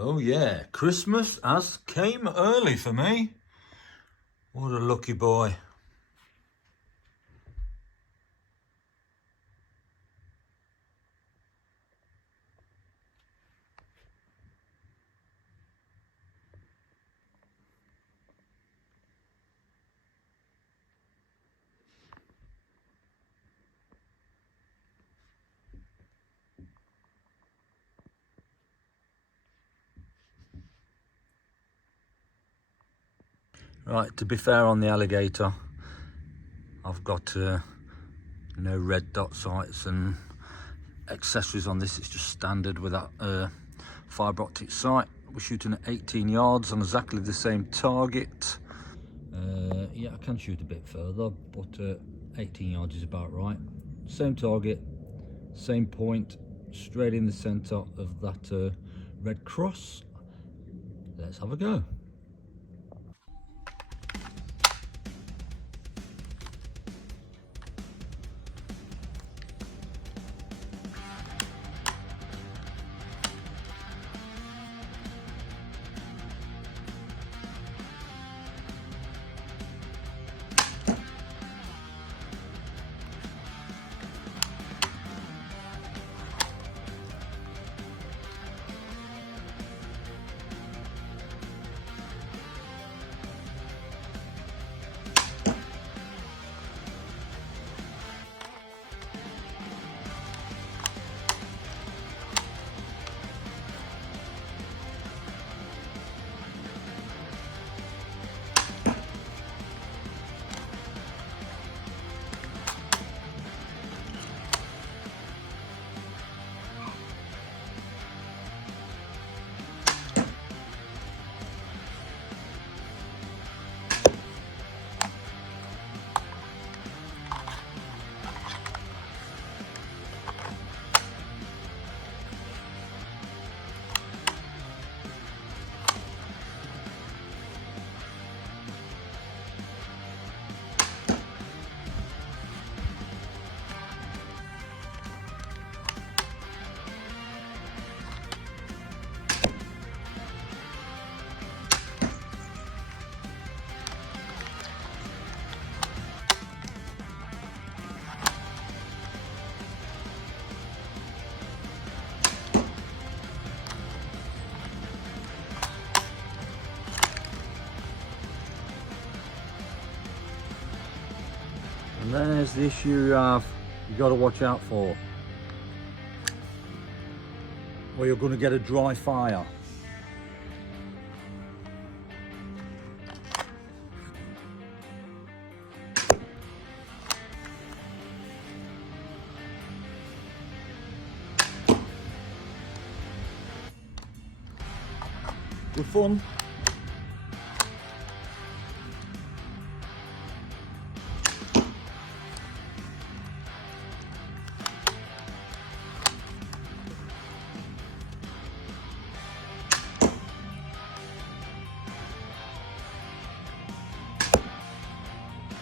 Oh yeah, Christmas has came early for me. What a lucky boy. Right, to be fair on the alligator, I've got no red dot sights and accessories on this. It's just standard with that fibre optic sight. We're shooting at 18 yards on exactly the same target. Yeah, I can shoot a bit further, but 18 yards is about right. Same target, same point, straight in the centre of that red cross. Let's have a go. And there's the issue you've got to watch out for. Well, you're going to get a dry fire. Good fun.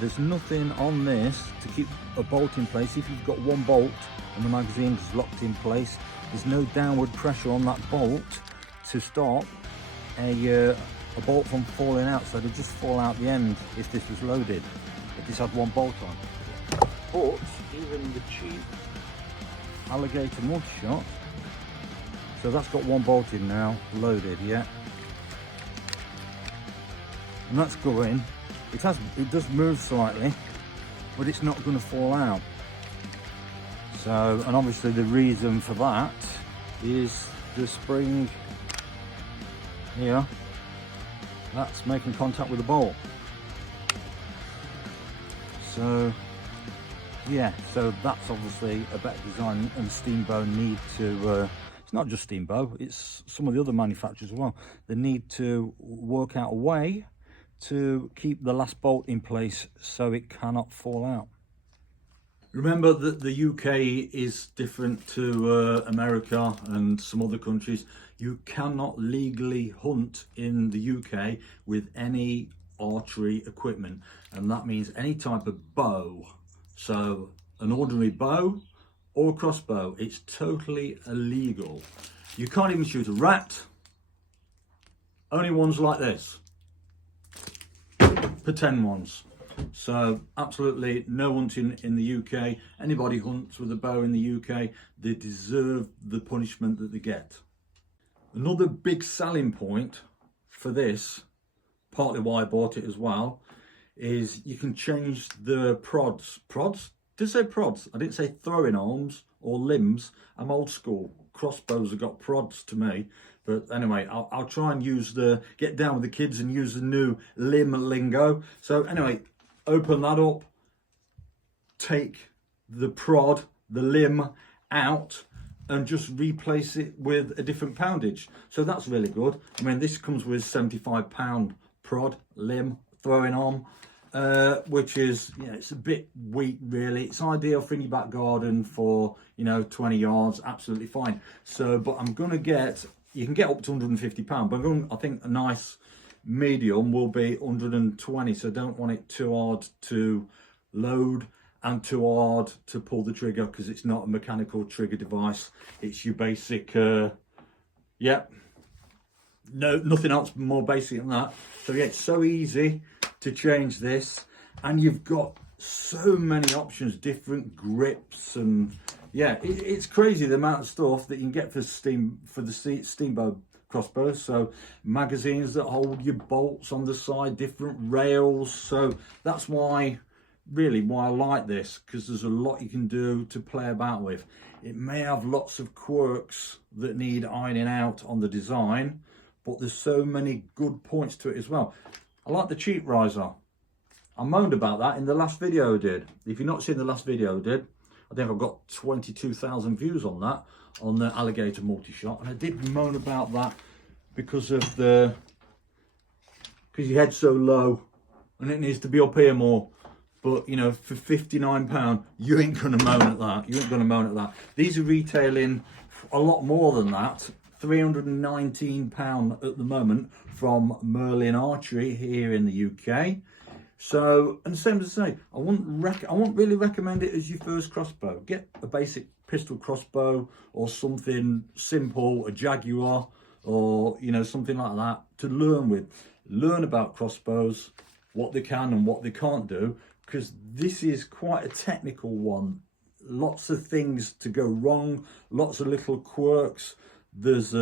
There's nothing on this to keep a bolt in place. If you've got one bolt and the magazine is locked in place, there's no downward pressure on that bolt to stop a bolt from falling out, so they'd just fall out the end if this was loaded, if this had one bolt on. But even the cheap alligator mud shot, so that's got one bolt in now, loaded, yeah, and that's going. It does move slightly, but it's not going to fall out. So, and obviously the reason for that is the spring here that's making contact with the bolt. So yeah, so that's obviously a better design, and STEAMBOW need to it's not just STEAMBOW, it's some of the other manufacturers as well. They need to work out a way to keep the last bolt in place so it cannot fall out. Remember that the UK is different to America and some other countries. You cannot legally hunt in the UK with any archery equipment, and that means any type of bow. So an ordinary bow or a crossbow, it's totally illegal. You can't even shoot a rat, only ones like this, pretend ones. So absolutely no hunting in the UK. Anybody hunts with a bow in the UK, they deserve the punishment that they get. Another big selling point for this, partly why I bought it as well, is you can change the prods. Prods? Did I say prods? I didn't say throwing arms or limbs. I'm old school. Crossbows have got prods to me. But anyway, I'll try and get down with the kids and use the new limb lingo. So anyway, open that up, take the prod, the limb out, and just replace it with a different poundage. So that's really good. I mean, this comes with 75-pound prod, limb, throwing arm, which is, you know, it's a bit weak really. It's ideal for in your back garden for, you know, 20 yards, absolutely fine. So, but I'm gonna get, you can get up to 150 pound, but I think a nice medium will be 120. So don't want it too hard to load and too hard to pull the trigger, because it's not a mechanical trigger device. It's your basic, yeah, no, nothing else more basic than that. So yeah, it's so easy to change this, and you've got so many options, different grips, and yeah, it's crazy the amount of stuff that you can get for the STEAMBOW crossbows. So magazines that hold your bolts on the side, different rails. So that's why I like this, because there's a lot you can do to play about with. It may have lots of quirks that need ironing out on the design, but there's so many good points to it as well. I like the cheek riser. I moaned about that in the last video I did. If you've not seen the last video I did, I think I've got 22,000 views on that, on the alligator multi-shot, and I did moan about that because your head's so low and it needs to be up here more. But you know, for £59, you ain't gonna moan at that. You ain't gonna moan at that. These are retailing a lot more than that. £319 at the moment from Merlin Archery here in the UK. So, and same as I say, I won't really recommend it as your first crossbow. Get a basic pistol crossbow or something simple, a Jaguar, or you know, something like that to learn with. Learn about crossbows, what they can and what they can't do, because this is quite a technical one. Lots of things to go wrong, lots of little quirks. There's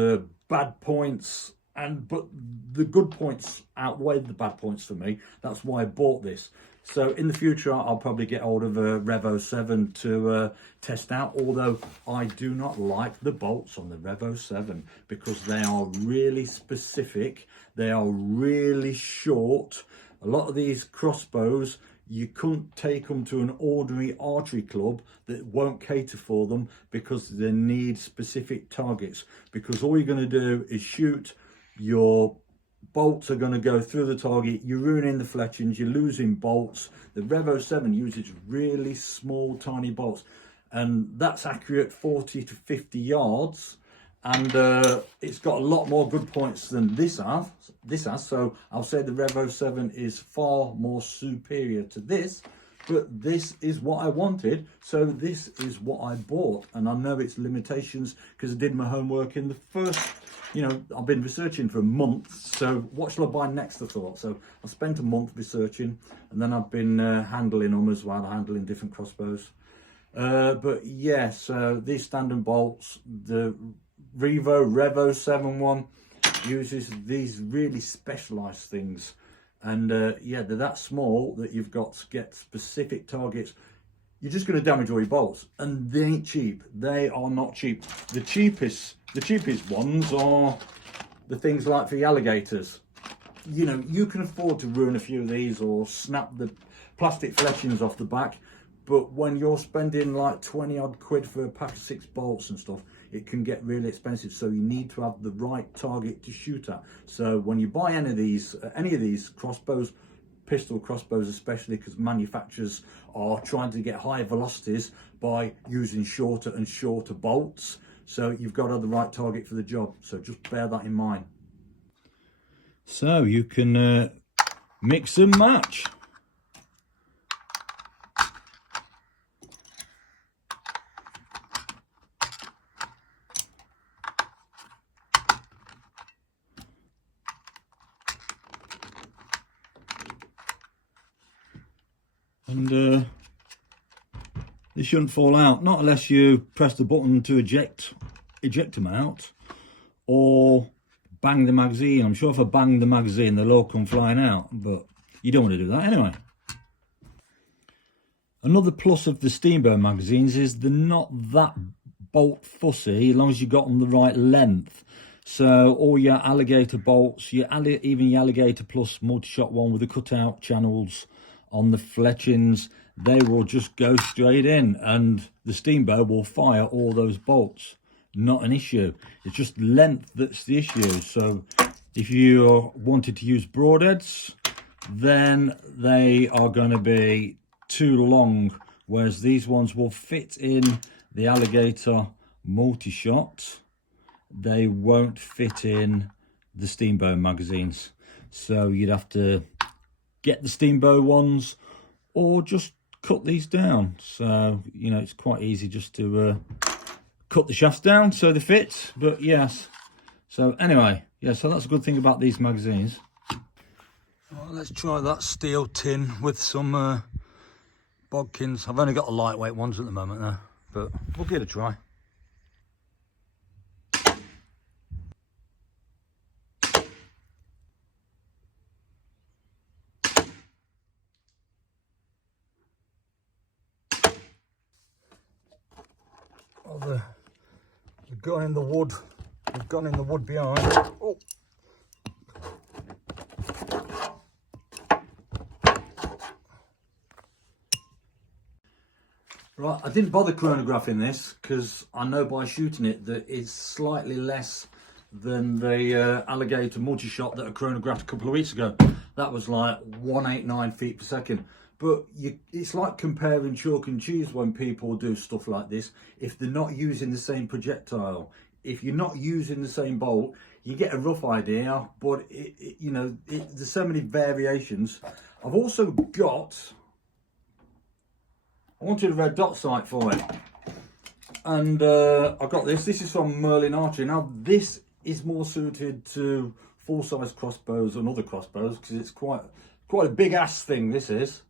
bad points, but the good points outweigh the bad points for me. That's why I bought this. So in the future, I'll probably get hold of a Revo 7 to test out, although I do not like the bolts on the Revo 7 because they are really specific. They are really short. A lot of these crossbows, you couldn't take them to an ordinary archery club that won't cater for them because they need specific targets. Because all you're going to do is shoot, your bolts are going to go through the target, you're ruining the fletchings, you're losing bolts. The Revo 7 uses really small, tiny bolts, and that's accurate 40 to 50 yards. And it's got a lot more good points than this has. So I'll say the Revo 7 is far more superior to this, but this is what I wanted. So this is what I bought. And I know its limitations because I did my homework in the first, you know, I've been researching for months. So what shall I buy next, I thought. So I spent a month researching, and then I've been handling them as well, handling different crossbows. But yeah, so these standard bolts, the Revo 7 one uses these really specialized things, and yeah, they're that small that you've got to get specific targets. You're just going to damage all your bolts, and they ain't cheap. They are not cheap. The cheapest ones are the things like for the alligators. You know, you can afford to ruin a few of these or snap the plastic fletchings off the back, but when you're spending like 20 odd quid for a pack of 6 bolts and stuff, it can get really expensive. So you need to have the right target to shoot at. So when you buy any of these crossbows, pistol crossbows especially, because manufacturers are trying to get higher velocities by using shorter and shorter bolts. So you've got to have the right target for the job. So just bear that in mind. So you can mix and match. and they shouldn't fall out, not unless you press the button to eject them out, or bang the magazine. I'm sure if I bang the magazine, they'll all come flying out, but you don't want to do that anyway. Another plus of the STEAMBOW magazines is they're not that bolt fussy, as long as you got them the right length. So all your alligator bolts, even your alligator plus multi-shot one with the cutout channels on the fletchings, they will just go straight in, and the STEAMBOW will fire all those bolts. Not an issue. It's just length that's the issue. So if you wanted to use broadheads, then they are going to be too long, whereas these ones will fit in the alligator multi-shot. They won't fit in the STEAMBOW magazines, so you'd have to get the STEAMBOW ones or just cut these down. So, you know, it's quite easy just to cut the shafts down so they fit. But yes, so anyway, yeah, so that's a good thing about these magazines. Well, let's try that steel tin with some bodkins. I've only got the lightweight ones at the moment though, but we'll give it a try. Oh, they've gone in the wood. They've gone in the wood behind. Oh. Right, I didn't bother chronographing this because I know by shooting it that it's slightly less than the alligator multi-shot that I chronographed a couple of weeks ago. That was like 189 feet per second. But it's like comparing chalk and cheese when people do stuff like this. If they're not using the same projectile, if you're not using the same bolt, you get a rough idea, but there's so many variations. I've also got, I wanted a red dot sight for it, and I got this. This is from Merlin Archery. Now this is more suited to full-size crossbows and other crossbows because it's quite a big ass thing, this is.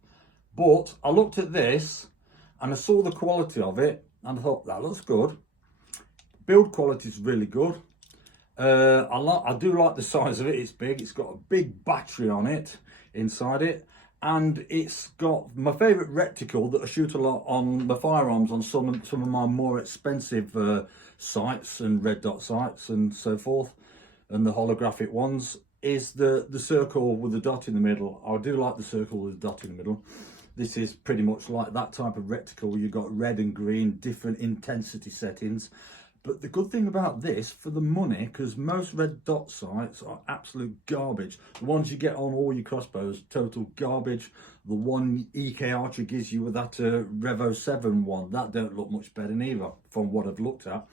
But I looked at this and I saw the quality of it and I thought that looks good. Build quality is really good. I do like the size of it. It's big. It's got a big battery on it, inside it, and it's got my favourite reticle that I shoot a lot on my firearms on some of my more expensive sights and red dot sights and so forth, and the holographic ones, is the circle with the dot in the middle. I do like the circle with the dot in the middle. This is pretty much like that type of reticle. You've got red and green, different intensity settings. But the good thing about this, for the money, because most red dot sights are absolute garbage. The ones you get on all your crossbows, total garbage. The one EK Archery gives you with that Revo 7 one, that don't look much better neither, from what I've looked at.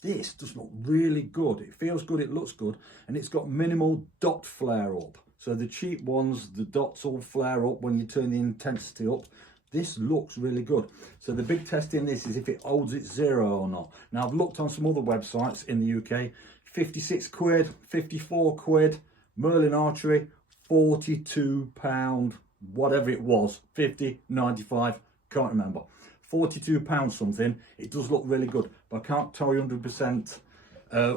This does look really good. It feels good, it looks good, and it's got minimal dot flare up. So the cheap ones, the dots all flare up when you turn the intensity up. This looks really good. So the big test in this is if it holds its zero or not. Now I've looked on some other websites in the UK, 56 quid, 54 quid, Merlin Archery, £42, whatever it was, 50, 95, can't remember. £42 something. It does look really good, but I can't tell you 100%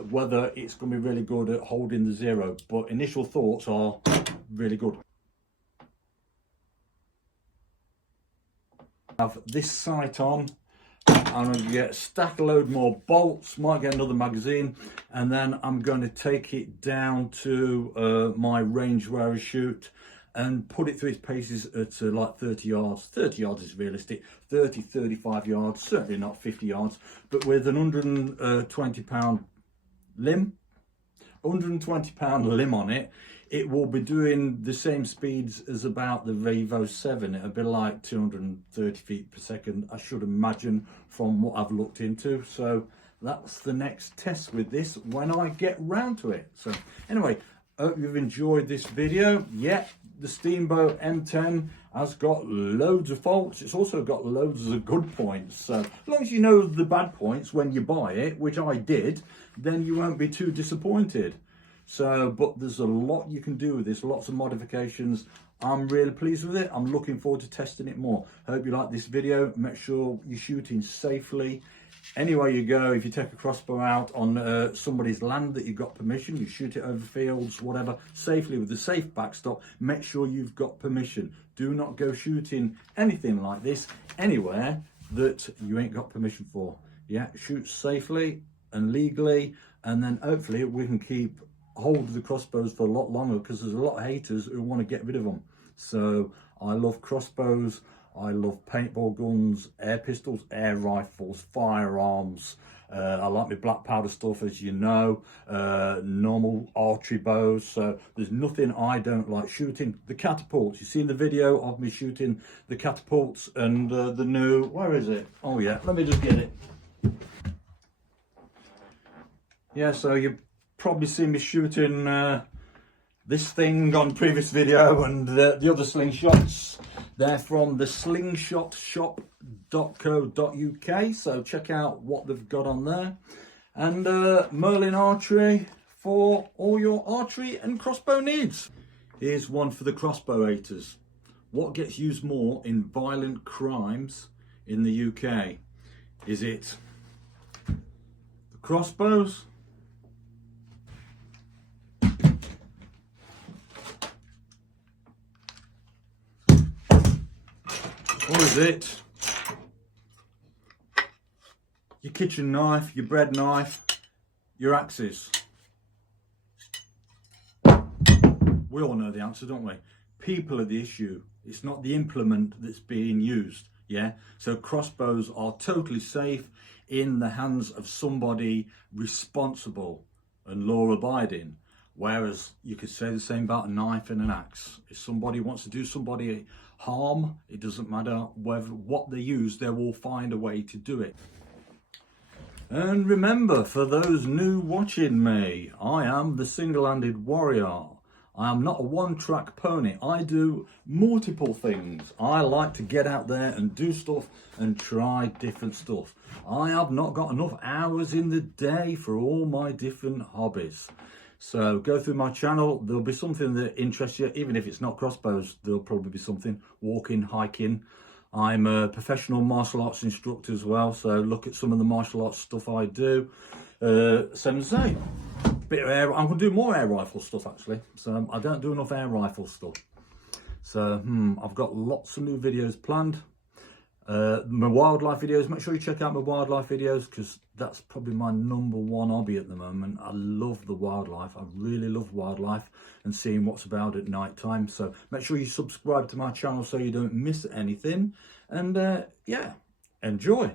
whether it's going to be really good at holding the zero, but initial thoughts are really good. Have this sight on, I'm going to get stack a load more bolts, might get another magazine, and then I'm going to take it down to my range where I shoot and put it through its paces at like 30 yards. 30 yards is realistic, 30, 35 yards, certainly not 50 yards, but with an 120 pound limb, 120 pound limb on it, it will be doing the same speeds as about the Revo 7. It'll be like 230 feet per second, I should imagine, from what I've looked into. So that's the next test with this when I get round to it. So anyway, hope you've enjoyed this video. Yeah, the STEAMBOW M10 has got loads of faults. It's also got loads of good points. So as long as you know the bad points when you buy it, which I did, then you won't be too disappointed. So, but there's a lot you can do with this, lots of modifications. I'm really pleased with it. I'm looking forward to testing it more. Hope you like this video. Make sure you're shooting safely. Anywhere you go, if you take a crossbow out on somebody's land that you've got permission, you shoot it over fields, whatever, safely with the safe backstop, make sure you've got permission. Do not go shooting anything like this anywhere that you ain't got permission for. Yeah, shoot safely and legally, and then hopefully we can keep hold of the crossbows for a lot longer, because there's a lot of haters who want to get rid of them. So I love crossbows. I love paintball guns, air pistols, air rifles, firearms. I like my black powder stuff, as you know, normal archery bows. So there's nothing I don't like shooting. The catapults, you've seen the video of me shooting the catapults and the new, where is it? Oh yeah, let me just get it. Yeah, so you've probably seen me shooting this thing on previous video, and the other slingshots. They're from the slingshotshop.co.uk, so check out what they've got on there. And Merlin Archery for all your archery and crossbow needs. Here's one for the crossbow haters. What gets used more in violent crimes in the UK? Is it the crossbows, or is it your kitchen knife, your bread knife, your axes? We all know the answer, don't we? People are the issue. It's not the implement that's being used, yeah? So crossbows are totally safe in the hands of somebody responsible and law-abiding. Whereas you could say the same about a knife and an axe. If somebody wants to do somebody harm, it doesn't matter whether what they use, they will find a way to do it. And remember, for those new watching me, I am the single-handed warrior. I am not a one-track pony. I do multiple things. I like to get out there and do stuff and try different stuff. I have not got enough hours in the day for all my different hobbies. So go through my channel, there'll be something that interests you. Even if it's not crossbows, there'll probably be something. Walking, hiking. I'm a professional martial arts instructor as well, so look at some of the martial arts stuff I do. Same as I say, bit of air. I'm going to do more air rifle stuff actually, so I don't do enough air rifle stuff. So I've got lots of new videos planned. My wildlife videos, make sure you check out my wildlife videos, because that's probably my #1 hobby at the moment. I love the wildlife. I really love wildlife and seeing what's about at night time. So make sure you subscribe to my channel so you don't miss anything. And yeah, enjoy.